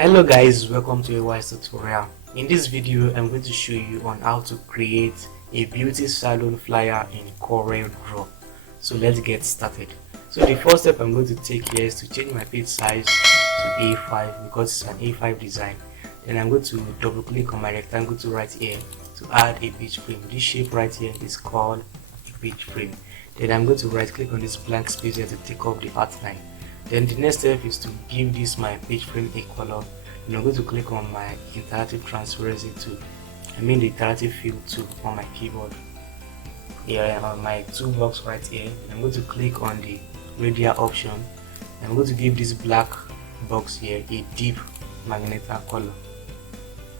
Hello guys, welcome to a wise tutorial. In this video I'm going to show you on how to create a beauty salon flyer in Coreldraw. So let's get started. So the first step I'm going to take here is to change my page size to A5 because it's an A5 design. Then I'm going to double click on my rectangle tool right here to add a page frame. This shape right here is called a page frame. Then I'm going to right click on this blank space here to take off the outline. Then the next step is to give this my page frame a color. And I'm going to click on my interactive transparency tool. The interactive fill tool on my keyboard. Here on my toolbox right here. I'm going to click on the radial option. I'm going to give this black box here a deep magenta color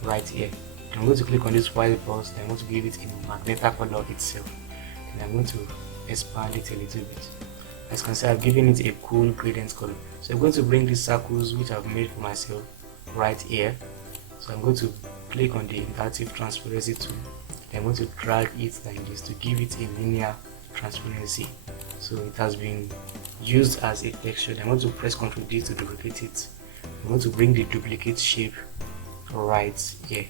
right here. I'm going to click on this white box. I'm going to give it a magenta color itself. Then I'm going to expand it a little bit. As you can see, I've given it a cool gradient color. So I'm going to bring these circles which I've made for myself right here. So I'm going to click on the interactive transparency tool. I'm going to drag it like this to give it a linear transparency. So it has been used as a texture. I'm going to press Ctrl D to duplicate it. I'm going to bring the duplicate shape right here.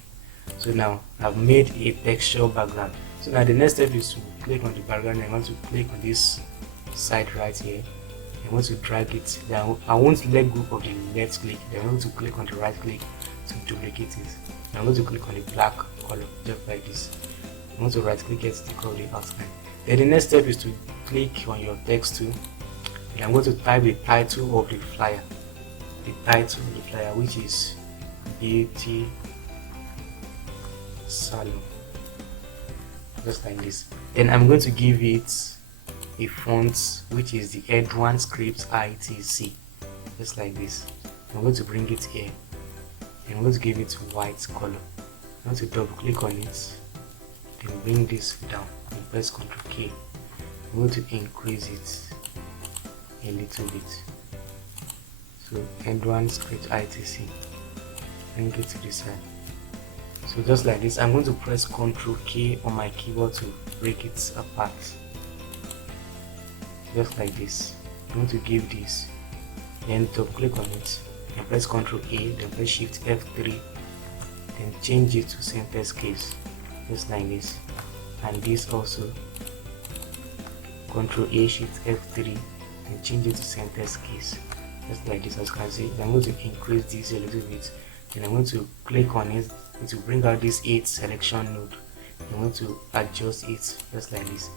So now I've made a texture background. So now the next step is to click on the background. I'm going to click on this side right here. I want to drag it down. I won't let go of the left click. Then I'm going to click on the right click to duplicate it. I'm going to click on the black color just like this. I'm going to right click it to take off the outline. Then the next step is to click on your text tool. And I'm going to type the title of the flyer. The title of the flyer, which is Beauty Salon. Just like this. Then I'm going to give it a font which is the Edwan script ITC, just like this. I'm going to bring it here and I'm going to give it white color. I'm going to double click on it, then bring this down and press Ctrl K. I'm going to increase it a little bit. So Edwan script ITC, bring it to the side. So just like this, I'm going to press Ctrl K on my keyboard to break it apart. Just like this. I'm going to give this, then double click on it and press Ctrl A, then press Shift F3, then change it to center case, just like this. And this also, Ctrl A, Shift F3, then change it to center case, just like this. As you can see, I'm going to increase this a little bit, then I'm going to click on it to bring out this 8 selection node. I'm going to adjust it just like this.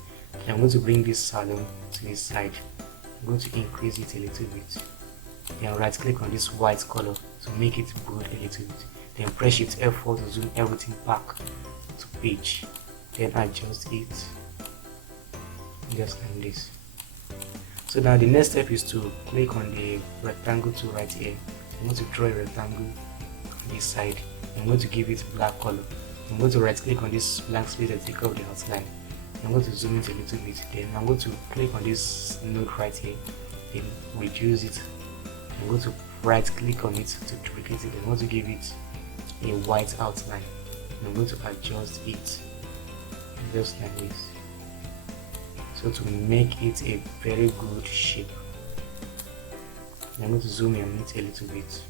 I'm going to bring this salon to this side. I'm going to increase it a little bit. Then right click on this white color to make it bold a little bit. Then press Shift F4 to zoom everything back to page. Then adjust it just like this. So now the next step is to click on the rectangle tool right here. I'm going to draw a rectangle on this side. I'm going to give it black color. I'm going to right click on this blank space and take off the outline. I'm going to zoom it a little bit. Then I'm going to click on this node right here, then reduce it. I'm going to right click on it to duplicate it. I'm going to give it a white outline. I'm going to adjust it just like this, so to make it a very good shape. I'm going to zoom in on it a little bit,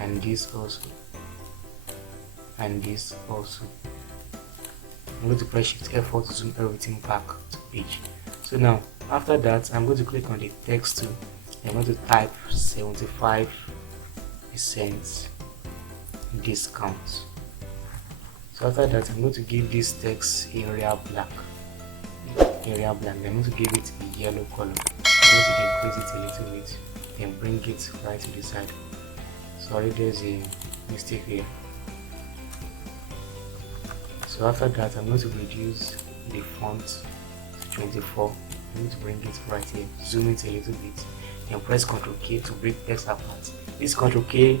and this also, and this also. I'm going to press Shift F4 to zoom everything back to page. So now after that, I'm going to click on the text tool. I'm going to type 75% discount. So after that, I'm going to give this text area black. I'm going to give it a yellow color. I'm going to increase it a little bit, then bring it right to the side. Sorry, there's a mistake here. So after that, I'm going to reduce the font to 24. I'm going to bring it right here, zoom it a little bit, and press Ctrl K to break text apart. This Ctrl K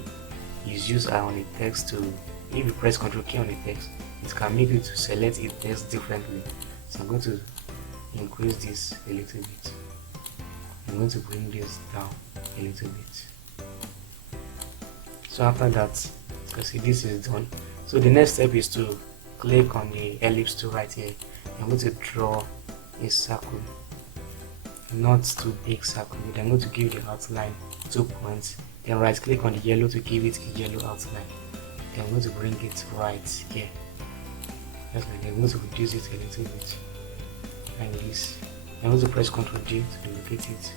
is used on a text to, if you press Ctrl K on the text, it can make you to select a text differently. So I'm going to increase this a little bit. I'm going to bring this down a little bit. So after that, you can see this is done. So the next step is to click on the ellipse tool right here. I'm going to draw a circle, not too big circle, but I'm going to give the outline 2 points Then right click on the yellow to give it a yellow outline. Then I'm going to bring it right here. Just like that. I'm going to reduce it a little bit like this. I'm going to press Ctrl G to duplicate it,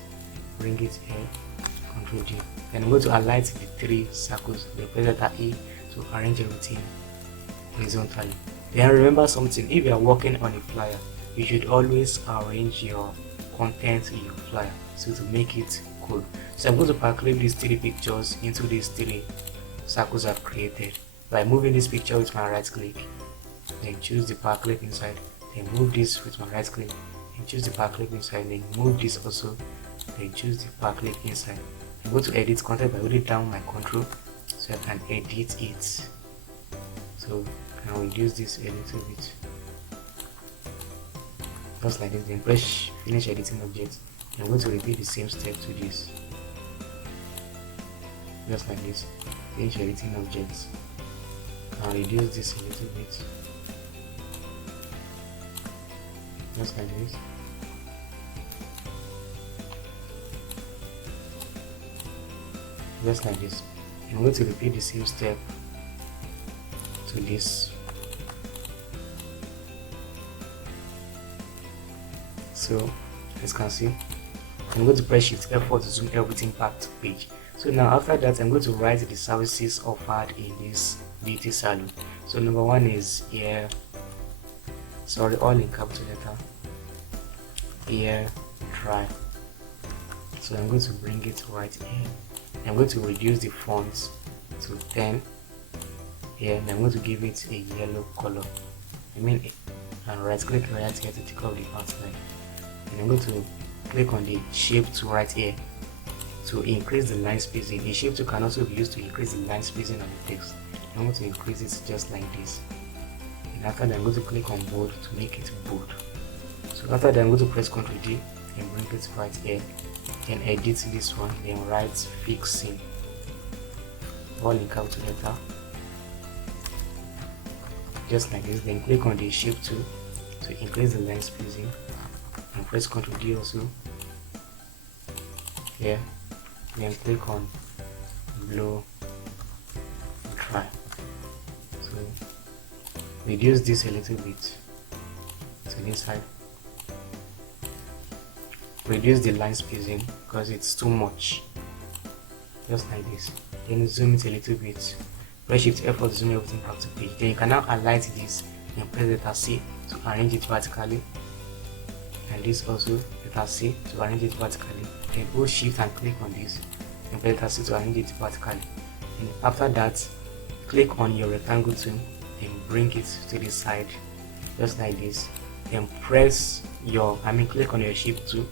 bring it here, Ctrl G. Then I'm going to highlight the 3 circles, then press letter E to arrange everything horizontally. Then remember something, if you are working on a flyer, you should always arrange your content in your flyer so to make it cool. So I'm going to calculate these 3 pictures into these 3 circles I've created by moving this picture with my right click, then choose the power clip inside, then move this with my right click, and choose the power clip inside, then move this also, then choose the power clip inside. I'm going to edit content by holding down my control so I can edit it. So I can reduce this a little bit, just like this. Then press finish editing object. I'm going to repeat the same step to this, just like this. Finish editing objects. I'll reduce this a little bit, just like this. Just like this. I'm going to repeat the same step to this. So as you can see, I'm going to press Shift F4 to zoom everything back to page. So now after that, I'm going to write the services offered in this beauty salon. So number 1 is hair, all in capital letter, hair dry. So I'm going to bring it right here. I'm going to reduce the font to 10 here, and I'm going to give it a yellow color. And right click right here to take off the outline. And I'm going to click on the shape tool right here to increase the line spacing. The shape tool can also be used to increase the line spacing of the text. I'm going to increase it just like this. And after that, I'm going to click on bold to make it bold. So after that, I'm going to press Ctrl D and bring it right here. Then edit this one, then write fixing, all in capital letter, just like this. Then click on the shape tool to increase the line spacing and press Ctrl D also here. Then click on blow dry. So reduce this a little bit to this side. Reduce the line spacing because it's too much, just like this. Then zoom it a little bit. Press Shift F4 to zoom everything back to page. Then you can now highlight this and press letter C to arrange it vertically, and this also letter C to arrange it vertically. Then hold Shift and click on this and press letter C to arrange it vertically. And after that, click on your rectangle tool and bring it to the side, just like this. Then press your click on your shape tool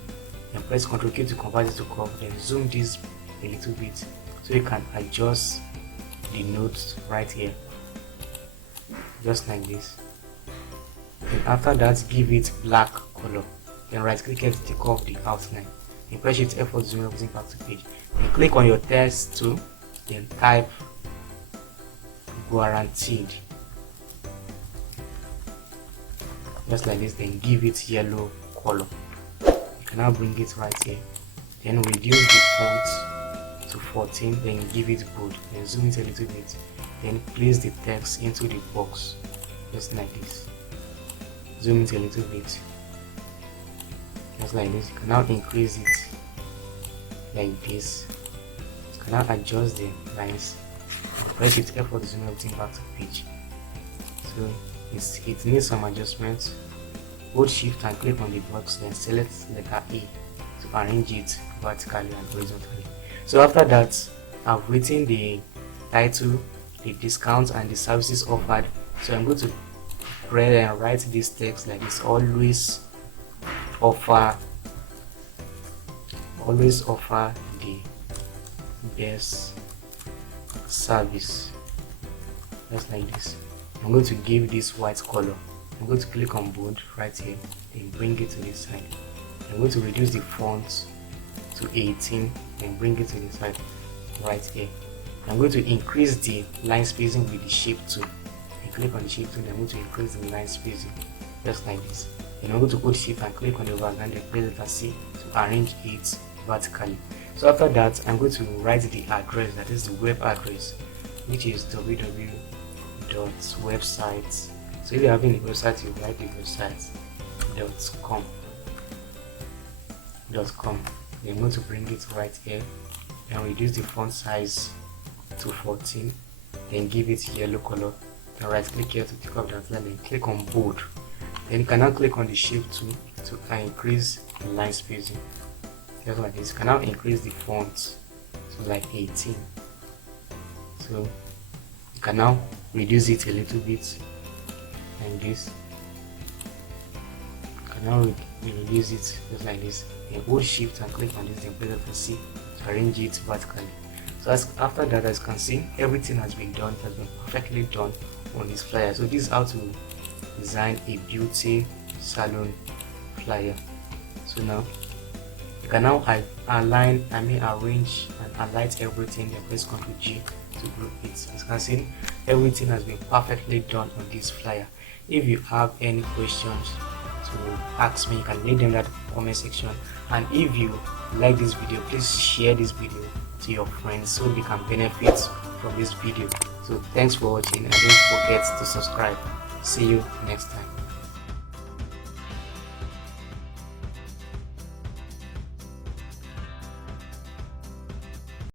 and press Ctrl K to convert it to curve. Then zoom this a little bit so you can adjust the nodes right here, just like this. And after that, give it black color. Then right click it to take off the outline. Then press Shift F4 to zoom everything back to page. Then click on your text tool, then type guaranteed, just like this. Then give it yellow color. You can now bring it right here. Then reduce the font to 14. Then give it bold. Then zoom it a little bit. Then place the text into the box, just like this. Zoom it a little bit, just like this. You can now increase it like this. You can now adjust the lines. Press Shift F4 to zoom everything back to page. So it needs some adjustments. Hold Shift and click on the box, then select letter A to arrange it vertically and horizontally. So after that, I've written the title, the discounts, and the services offered. So I'm going to write this text like this: always offer the best service, just like this. I'm going to give this white color. I'm going to click on bold right here, then bring it to this side. I'm going to reduce the font to 18 and bring it to this side right here. I'm going to increase the line spacing with the shape tool. And click on the shape tool, and I'm going to increase the line spacing just like this. Then I'm going to hold Shift and click on the background and press letter C to arrange it vertically. So after that, I'm going to write the address, that is the web address, which is www.websites. So if you're having a website, you write the website.com. Then I'm going to bring it right here and reduce the font size to 14. Then give it yellow color. Then right click here to pick up that line and click on bold. Then you can now click on the shape tool to increase the line spacing. Just like this. You can now increase the font to like 18. So you can now reduce it a little bit like this. You can now reduce it just like this. Then hold shift and click on this, then press F6 to arrange it vertically. So after that, as you can see, everything has been done. It has been perfectly done on this flyer. So this is how to design a beauty salon flyer. So now you can now arrange and highlight everything, then press Ctrl G to group it. As you can see, everything has been perfectly done on this flyer. If you have any questions to ask me, you can leave them in that comment section. And if you like this video, please share this video to your friends so they can benefit from this video. So thanks for watching, and don't forget to subscribe. See you next time.